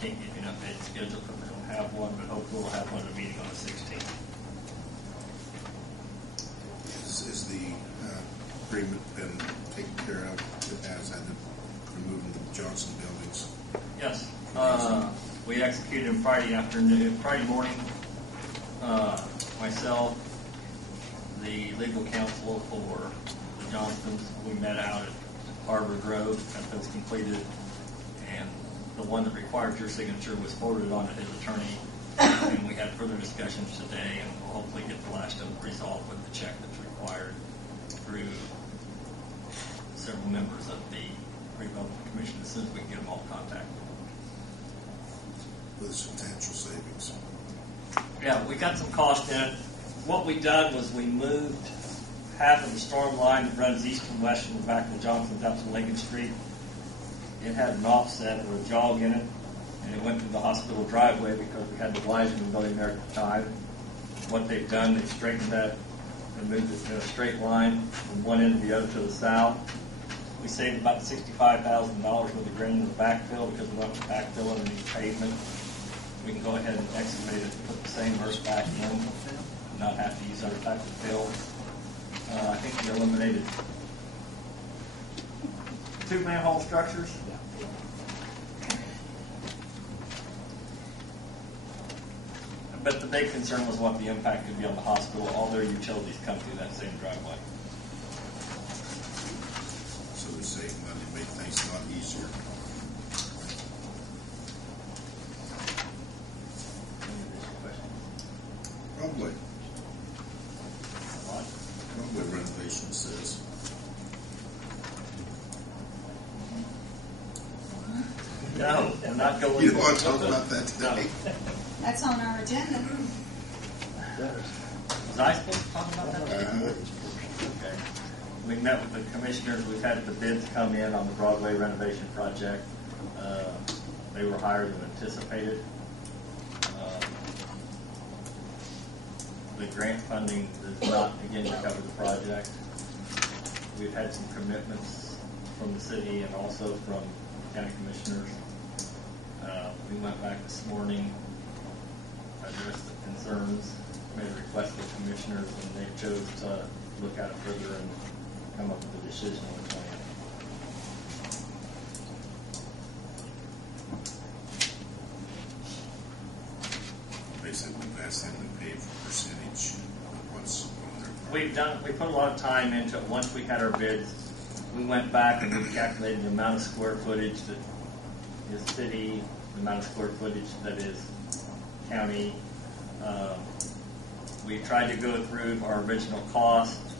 can't give you an updated schedule because we don't have one, but hopefully we'll have one at a meeting on the 16th. Is the agreement been taken care of? It has had to remove the Johnson buildings. Yes. We executed them Friday morning. Myself, the legal counsel for the Johnsons, we met out at Harbor Grove, got those completed, and the one that required your signature was forwarded on to his attorney, and we had further discussions today, and we'll hopefully get the last of it resolved with the check that's required through several members of the Redevelopment Commission as soon as we can get them all contacted. With substantial savings. Yeah, we got some cost in it. What we done was we moved half of the storm line that runs east and west from the back of the Johnsons out to Lincoln Street. It had an offset or a jog in it, and it went through the hospital driveway because we had the Wiseman building there at the time. What they've done, they've straightened that and moved it in a straight line from one end to the other to the south. We saved about $65,000 with the grain in the backfill because we don't have to backfill underneath pavement. We can go ahead and excavate it, put the same earth back in, and not have to use other types of fill. I think we eliminated 2 manhole structures. But the big concern was what the impact could be on the hospital. All their utilities come through that same driveway. So they're saving money to make things a lot easier. Probably. What? Probably renovation says. No, we're not going. You don't want to talk about that today? No. That's on our agenda. Was I supposed to talk about that? Okay. We met with the commissioners. We've had the bids come in on the Broadway renovation project. They were higher than anticipated. The grant funding does not begin to cover the project. We've had some commitments from the city and also from county commissioners. We went back this morning, addressed the concerns, made a request to the commissioners, and they chose to look at it further and come up with a decision on the plan. Basically, we've asked them to pay for percentage of what's on their property. We put a lot of time into it. Once we had our bids, we went back and we calculated the amount of square footage that is city, the amount of square footage that is county. We tried to go through our original costs,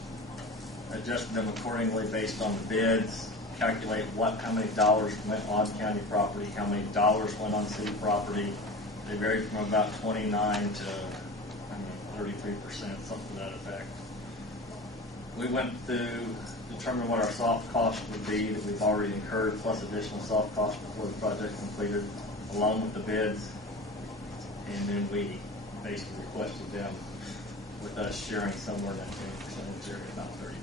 adjusted them accordingly based on the bids, calculate how many dollars went on county property, how many dollars went on city property. They varied from about 29 to 33%, something to that effect. We went through, determined what our soft cost would be that we've already incurred, plus additional soft costs before the project completed, along with the bids. And then we basically requested them with us sharing somewhere in that 20% area, about 30%.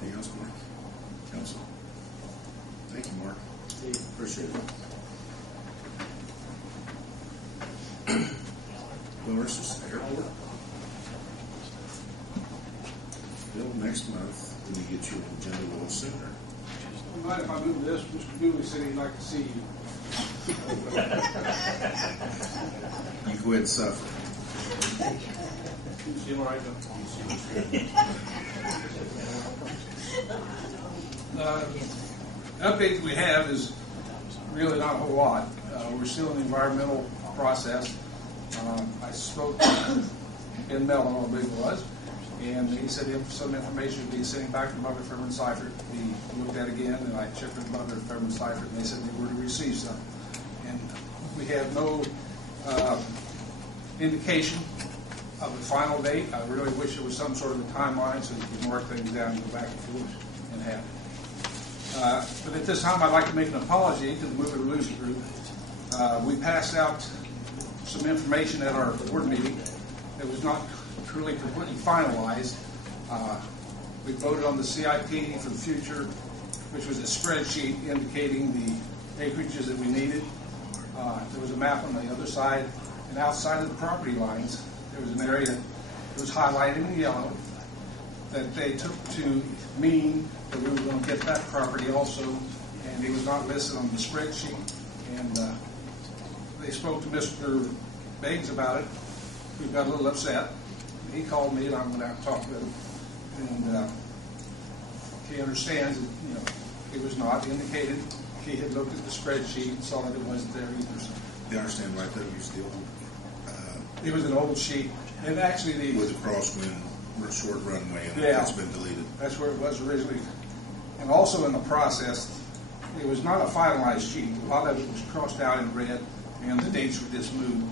Anything else, Mark? Council? Thank you, Mark. Appreciate it. Well, versus airport. Bill, next month, we need to get you an agenda a little sooner. You mind if I move this? Mr. Dooley said he'd like to see you. You go ahead and suffer. You see him all right, though? Update we have is really not a whole lot. We're still in the environmental process. I spoke to Ben Mellon, I believe it was, and he said some information would be sitting back from Butler, Fairman, Seifert. We looked at it again, and I checked with Butler, Fairman, Seifert, and they said they were to receive some. And we have no indication of a final date. I really wish there was some sort of a timeline so you could mark things down and go back and forth and have it. But at this time, I'd like to make an apology to the Move It or Lose It group. We passed out some information at our board meeting that was not truly completely finalized. We voted on the CIP for the future, which was a spreadsheet indicating the acreages that we needed. There was a map on the other side, and outside of the property lines, there was an area that was highlighted in yellow that they took to mean that we were going to get that property also, and it was not listed on the spreadsheet. And they spoke to Mr. Beggs about it. We got a little upset. He called me, and I went out and talked with him. And he understands that, you know, it was not indicated. He had looked at the spreadsheet and saw that it wasn't there either. So You understand right there, was the old, it was an old sheet. And actually with the crosswind, short runway, and Yeah. it's been deleted. that's where it was originally. And also in the process, it was not a finalized sheet. A lot of it was crossed out in red, and the dates were just moved.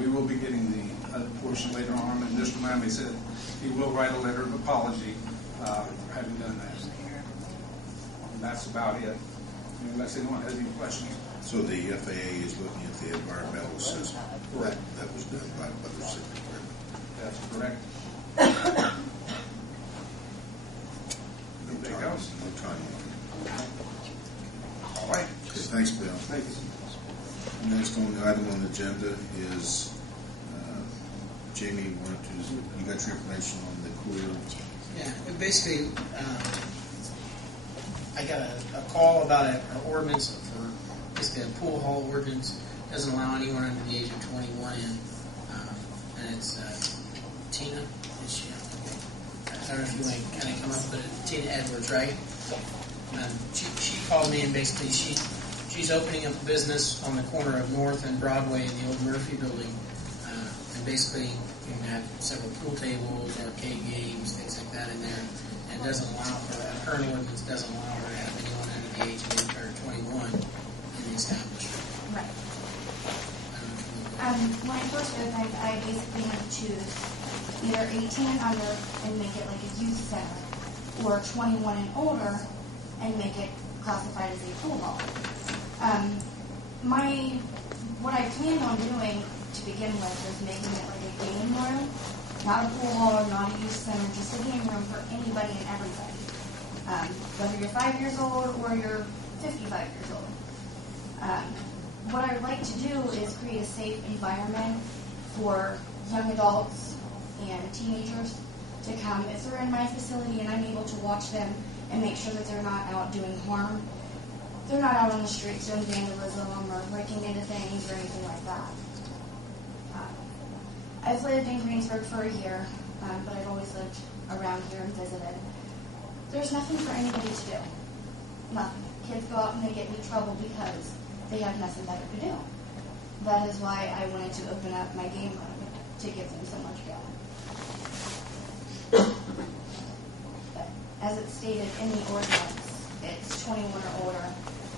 We will be getting the other portion later on, and Mr. Manley said he will write a letter of apology for having done that. And that's about it. Unless anyone has any questions. So the FAA is looking at the environmental assessment that was done by Butler City. That's correct. Anything else? No time on All right. it. Okay, thanks, Bill. Thanks. Next on the item on the agenda is Jamie, you got your information on the cooler? Yeah, and basically, I got a call about an ordinance for basically a pool hall ordinance. Doesn't allow anyone under the age of 21 in, and it's Tina. Is she? I don't know if you want to kind of come up with it. Tina Edwards, right? She called me, and basically she's opening up a business on the corner of North and Broadway in the old Murphy building, and basically you can have several pool tables, arcade games, things like that in there. And it doesn't allow for a current ordinance doesn't allow her to have anyone under the age of 21 in the establishment. Right. I don't know if you When I first opened, I basically had to choose either 18 and under and make it like a youth center, or 21 and older and make it classified as a pool hall. What I planned on doing to begin with was making it like a game room, not a pool hall or not a youth center, just a game room for anybody and everybody. Whether you're 5 years old or you're 55 years old. What I would like to do is create a safe environment for young adults and teenagers to come. If they're in my facility and I'm able to watch them and make sure that they're not out doing harm, they're not out on the streets doing vandalism or breaking into things or anything like that. I've lived in Greensburg for a year, but I've always lived around here and visited. There's nothing for anybody to do. Nothing. Kids go out and they get into trouble because they have nothing better to do. That is why I wanted to open up my game room to give them somewhere to go. But as it's stated in the ordinance, it's 21 or older.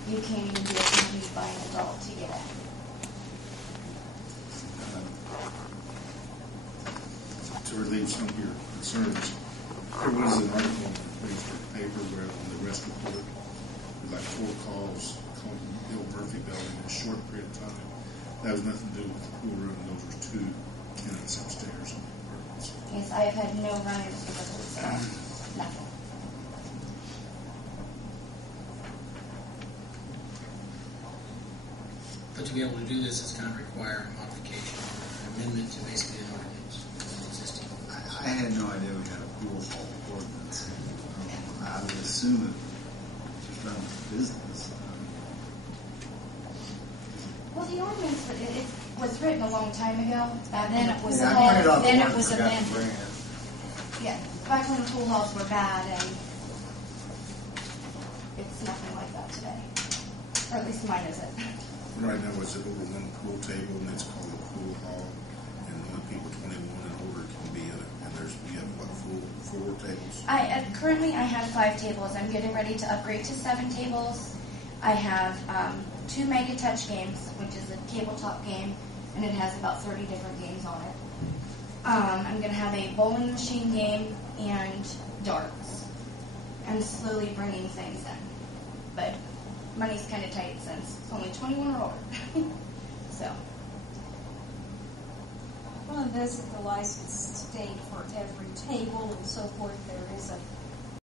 You can't even be abused by an adult to get in. To relieve some of your concerns, there was an article in the Greensburg paper where on the rest report, with like 4 calls calling the old Murphy building in a short period of time. That has nothing to do with the pool room. Those were 2 tenants upstairs on the apartments. Yes, I have had no run-ins with the police at all. Nothing. But to be able to do this is going to require a modification or an amendment to basically an ordinance existing. I had no idea we had a pool hall ordinance. I would assume it just run the business. Well, the ordinance, it was written a long time ago. Then it was Yeah, I printed off the then one it was and forgot to bring amended. it. Yeah, back when the pool halls were bad, and it's nothing like that today. Or at least mine isn't. Right now, it's over 1 pool table, and it's called a pool hall, and only people 21 and older can be in it. And we have what, 4 tables? Currently I have 5 tables. I'm getting ready to upgrade to 7 tables. I have 2 Mega Touch games, which is a tabletop game, and it has about 30 different games on it. I'm going to have a bowling machine game and darts. I'm slowly bringing things in, but money's kind of tight since it's only 21 or older. So. Well, and doesn't the license state for every table and so forth there is a